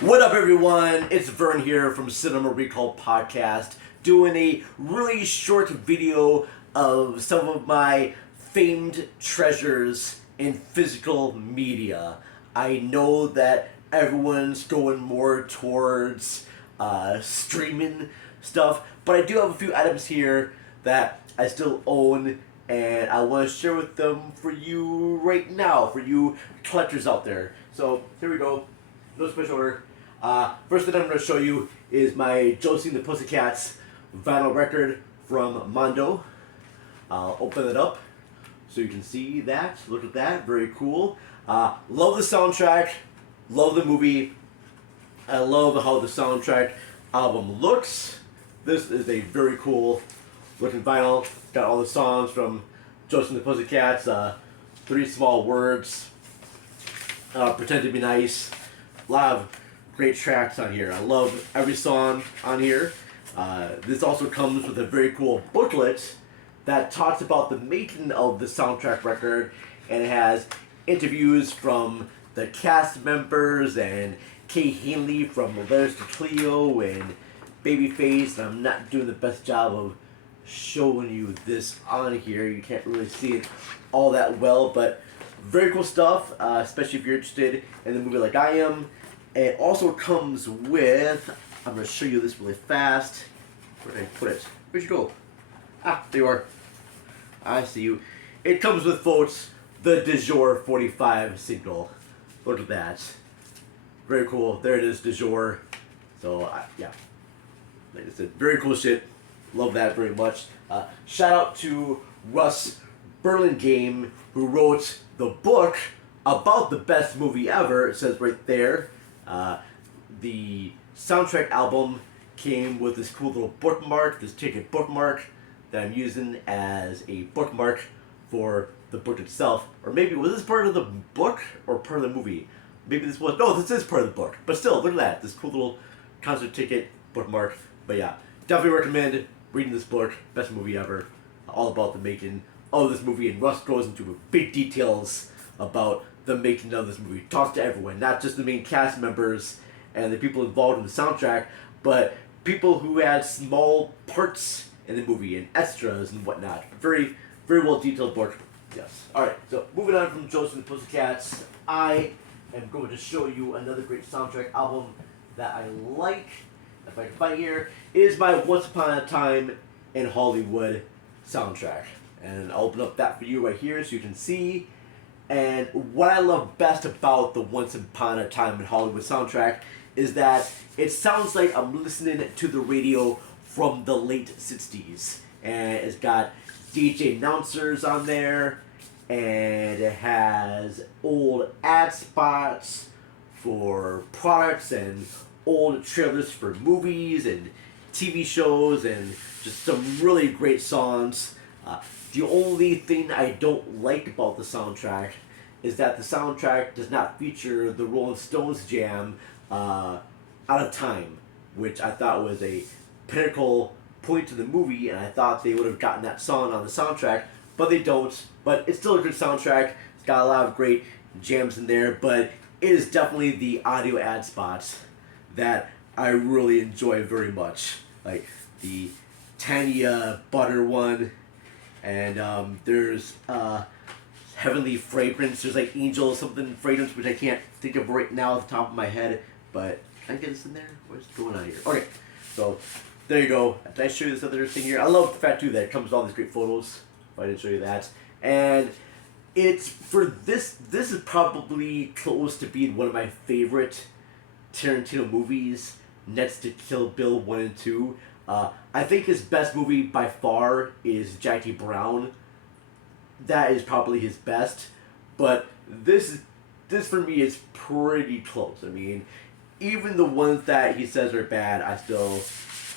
What up, everyone? It's Vern here from Cinema Recall Podcast, doing a really short video of some of my famed treasures in physical media. I know that everyone's going more towards streaming stuff, but I do have a few items here that I still own, and I want to share with them for you right now, for you collectors out there. So here we go. No special order. First thing I'm going to show you is my Josie and the Pussycats vinyl record from Mondo. I'll open it up so you can see that. Look at that. Very cool. Love the soundtrack. Love the movie. I love how the soundtrack album looks. This is a very cool looking vinyl. Got all the songs from Josie and the Pussycats. Three Small Words. Pretend to Be Nice. A lot of great tracks on here. I love every song on here. This also comes with a very cool booklet that talks about the making of the soundtrack record, and it has interviews from the cast members and Kay Hanley from Letters to Cleo and Babyface. And I'm not doing the best job of showing you this on here. You can't really see it all that well, but very cool stuff, especially if you're interested in the movie like I am. It also comes with, I'm going to show you this really fast. Where did I put it? Where'd you go? Ah, there you are. I see you. It comes with, folks, the De Jour 45 single. Look at that. Very cool. There it is, De Jour. So, yeah. Like I said, very cool shit. Love that very much. Shout out to Russ Burlingame, who wrote the book about the best movie ever. It says right there. The soundtrack album came with this cool little bookmark, this ticket bookmark that I'm using as a bookmark for the book itself. Or maybe, was this part of the book or part of the movie? Maybe this was, no, this is part of the book. But still, look at that, this cool little concert ticket bookmark. But yeah, definitely recommend reading this book, best movie ever. All about the making of this movie, and Russ goes into big details about the making of this movie. Talks to everyone, not just the main cast members and the people involved in the soundtrack, but people who had small parts in the movie and extras and whatnot. Very, very well detailed book. Yes. Alright, so moving on from Josie and the Pussycats, I am going to show you another great soundtrack album that I like. If I can find it here, it is my Once Upon a Time in Hollywood soundtrack. And I'll open up that for you right here so you can see. And what I love best about the Once Upon a Time in Hollywood soundtrack is that it sounds like I'm listening to the radio from the late 60s. And it's got DJ announcers on there, and it has old ad spots for products and old trailers for movies and TV shows and just some really great songs. The only thing I don't like about the soundtrack is that the soundtrack does not feature the Rolling Stones jam, Out of Time, which I thought was a pinnacle point to the movie, and I thought they would have gotten that song on the soundtrack, but they don't. But it's still a good soundtrack. It's got a lot of great jams in there, but it is definitely the audio ad spots that I really enjoy very much. Like the Tanya Butter one, and there's Heavenly Fragrance. There's like Angel something fragrance, which I can't think of right now off the top of my head, but can I get this in there? What's going on here? Okay, so there you go. Did I show you this other thing here? I love the fact too that it comes with all these great photos. If I didn't show you that. And it's for this is probably close to being one of my favorite Tarantino movies next to Kill Bill 1 and 2. I think his best movie by far is Jackie Brown. That is probably his best, but this for me is pretty close. I mean, even the ones that he says are bad, I still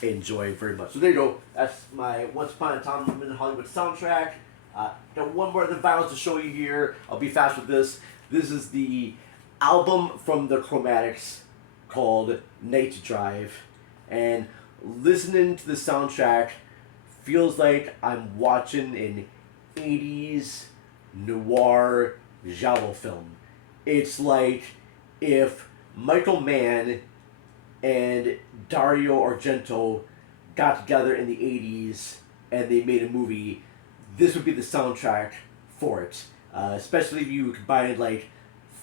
enjoy very much. So there you go. That's my Once Upon a Time in Hollywood soundtrack. Got one more of the vinyls to show you here. I'll be fast with this. This is the album from the Chromatics called Night Drive, and listening to the soundtrack feels like I'm watching an 80s noir giallo film. It's like if Michael Mann and Dario Argento got together in the 80s and they made a movie, this would be the soundtrack for it. Especially if you combine like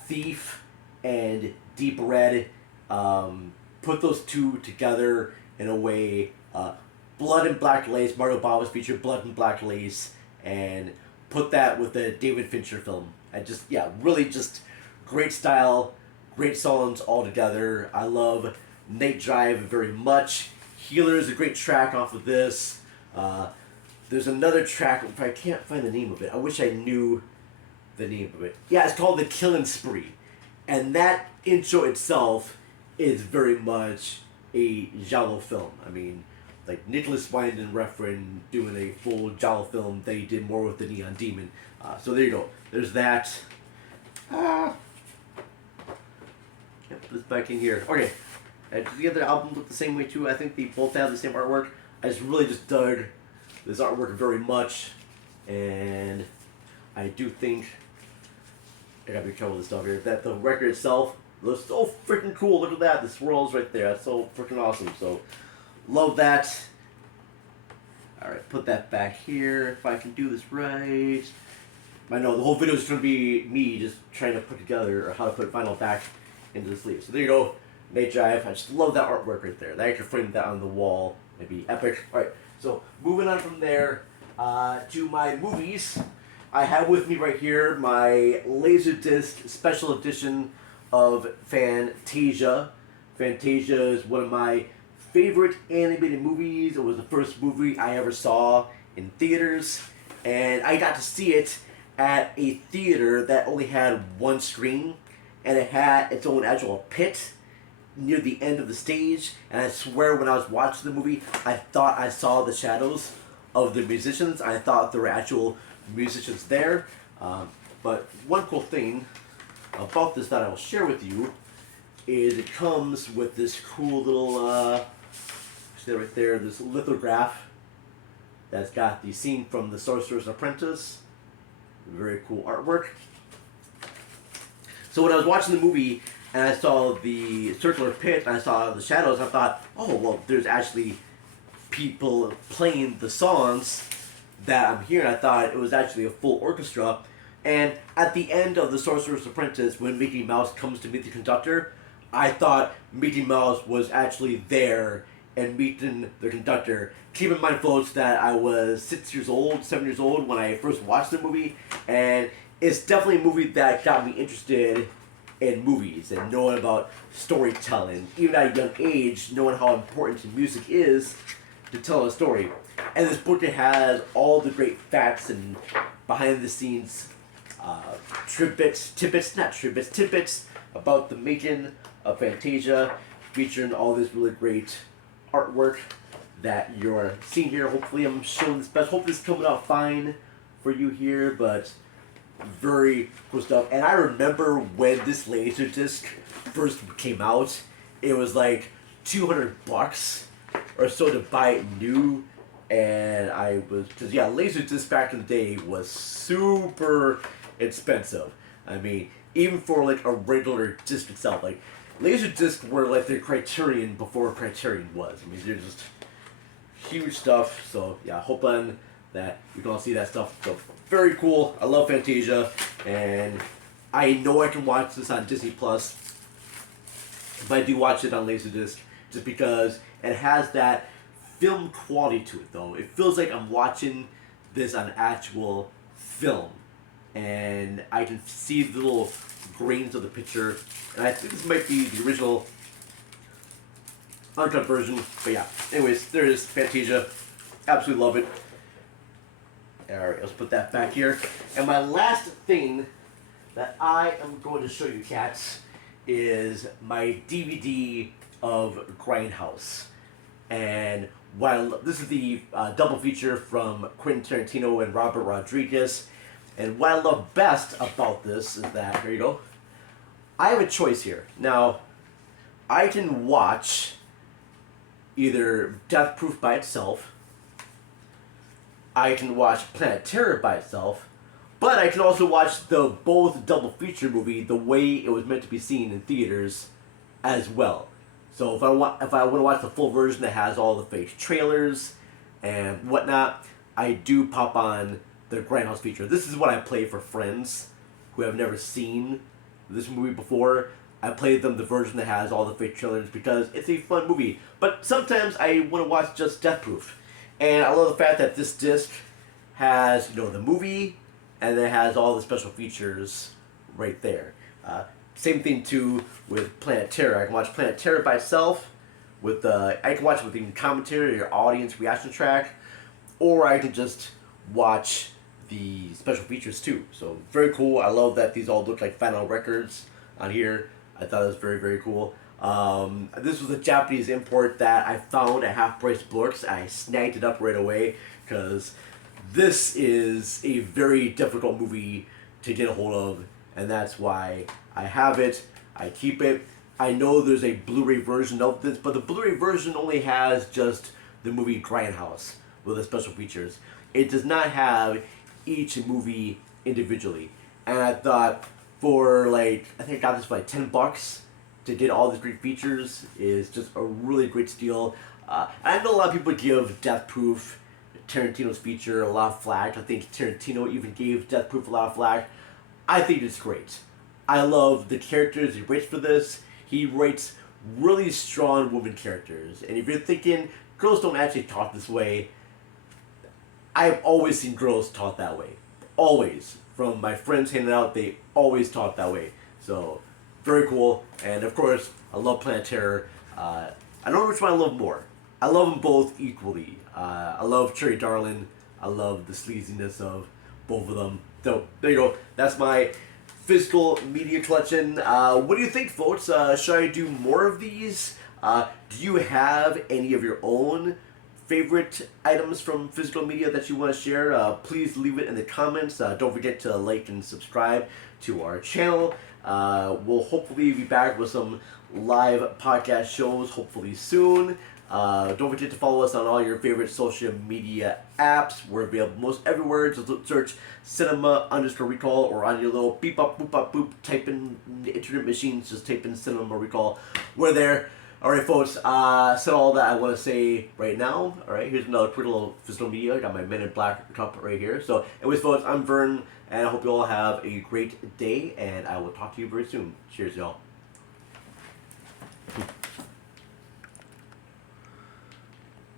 Thief and Deep Red, put those two together in a way. Blood and Black Lace, Mario Bava's featured Blood and Black Lace, and put that with the David Fincher film. And just, yeah, really just great style, great songs all together. I love Night Drive very much. Healer is a great track off of this. There's another track, if I can't find the name of it, I wish I knew the name of it. Yeah, it's called The Killin' Spree. And that intro itself is very much a giallo film. I mean, like Nicholas Winding Refn doing a full giallo film that he did more with the Neon Demon. So there you go. There's that. Yep, put this back in here. Okay. And the other albums look the same way too. I think they both have the same artwork. I really just dug this artwork very much. And I do think, I gotta be careful with this stuff here, that the record itself looks so freaking cool. Look at that. The swirls right there. That's so freaking awesome. So, love that. Alright, put that back here if I can do this right. I know the whole video is going to be me just trying to put together how to put vinyl back into the sleeve. So there you go. Night Drive. I just love that artwork right there. I could frame that on the wall. It'd be epic. Alright, so moving on from there to my movies. I have with me right here my Laserdisc special edition of Fantasia. Fantasia is one of my favorite animated movies. It was the first movie I ever saw in theaters. And I got to see it at a theater that only had one screen. And it had its own actual pit near the end of the stage, and I swear when I was watching the movie, I thought I saw the shadows of the musicians. I thought there were actual musicians there. But one cool thing about this that I will share with you is it comes with this cool little, see that right there, this lithograph that's got the scene from The Sorcerer's Apprentice. Very cool artwork. So when I was watching the movie, and I saw the circular pit, and I saw the shadows, I thought, oh, well, there's actually people playing the songs that I'm hearing. I thought it was actually a full orchestra. And at the end of The Sorcerer's Apprentice, when Mickey Mouse comes to meet the conductor, I thought Mickey Mouse was actually there and meeting the conductor. Keep in mind, folks, that I was 7 years old when I first watched the movie, and it's definitely a movie that got me interested in movies and knowing about storytelling. Even at a young age, knowing how important music is to tell a story. And this book has all the great facts and behind the scenes tidbits about the making of Fantasia, featuring all this really great artwork that you're seeing here. Hopefully I'm showing this best. Hopefully this is coming out fine for you here, but very cool stuff. And I remember when this Laserdisc first came out, it was like $200 or so to buy it new. And I was, because yeah, Laserdisc back in the day was super expensive. I mean, even for like a regular disc itself, like Laserdisc were like the Criterion before Criterion was. I mean, they're just huge stuff. So yeah, hoping that you can all see that stuff. So very cool. I love Fantasia, and I know I can watch this on Disney Plus, but I do watch it on Laserdisc just because it has that film quality to it. Though it feels like I'm watching this on actual film, and I can see the little grains of the picture. And I think this might be the original uncut version. But yeah, anyways, there it is, Fantasia. Absolutely love it. Alright, let's put that back here. And my last thing that I am going to show you cats is my DVD of Grindhouse. And while this is the double feature from Quentin Tarantino and Robert Rodriguez. And what I love best about this is that, here you go, I have a choice here. Now, I can watch either Death Proof by itself, I can watch Planet Terror by itself, but I can also watch the both double feature movie the way it was meant to be seen in theaters as well. So if I want to watch the full version that has all the fake trailers and whatnot, I do pop on the Grindhouse feature. This is what I play for friends who have never seen this movie before. I play them the version that has all the fake trailers because it's a fun movie. But sometimes I want to watch just Death Proof. And I love the fact that this disc has, the movie, and then it has all the special features right there. Same thing too with Planet Terror. I can watch Planet Terror by itself. I can watch it with the commentary or audience reaction track, or I can just watch the special features too. So very cool. I love that these all look like vinyl records on here. I thought it was very, very cool. This was a Japanese import that I found at Half Price Books. I snagged it up right away because this is a very difficult movie to get a hold of, and that's why I have it. I keep it. I know there's a Blu-ray version of this, but the Blu-ray version only has just the movie Grindhouse with the special features. It does not have each movie individually. And I thought I think I got this for like $10 to get all these great features is just a really great steal. I know a lot of people give Death Proof, Tarantino's feature, a lot of flack. I think Tarantino even gave Death Proof a lot of flack. I think it's great. I love the characters he writes for this. He writes really strong woman characters. And if you're thinking, girls don't actually talk this way, I've always seen girls talk that way. Always. From my friends hanging out, they always talk that way. So, very cool. And of course, I love Planet Terror. I don't know which one I love more. I love them both equally. I love Cherry Darling. I love the sleaziness of both of them. So, there you go. That's my physical media collection. What do you think, folks? Should I do more of these? Do you have any of your own favorite items from physical media that you want to share? Please leave it in the comments. Don't forget to like and subscribe to our channel. We'll hopefully be back with some live podcast shows hopefully soon. Don't forget to follow us on all your favorite social media apps. We're available most everywhere. Just search cinema_recall, or on your little beep up boop up boop, type in the internet machines, just type in cinema recall. We're there. Alright, folks, said all that I want to say right now. Alright, here's another quick little physical media. I got my Men in Black cup right here. So, anyways, folks, I'm Vern, and I hope you all have a great day, and I will talk to you very soon. Cheers, y'all.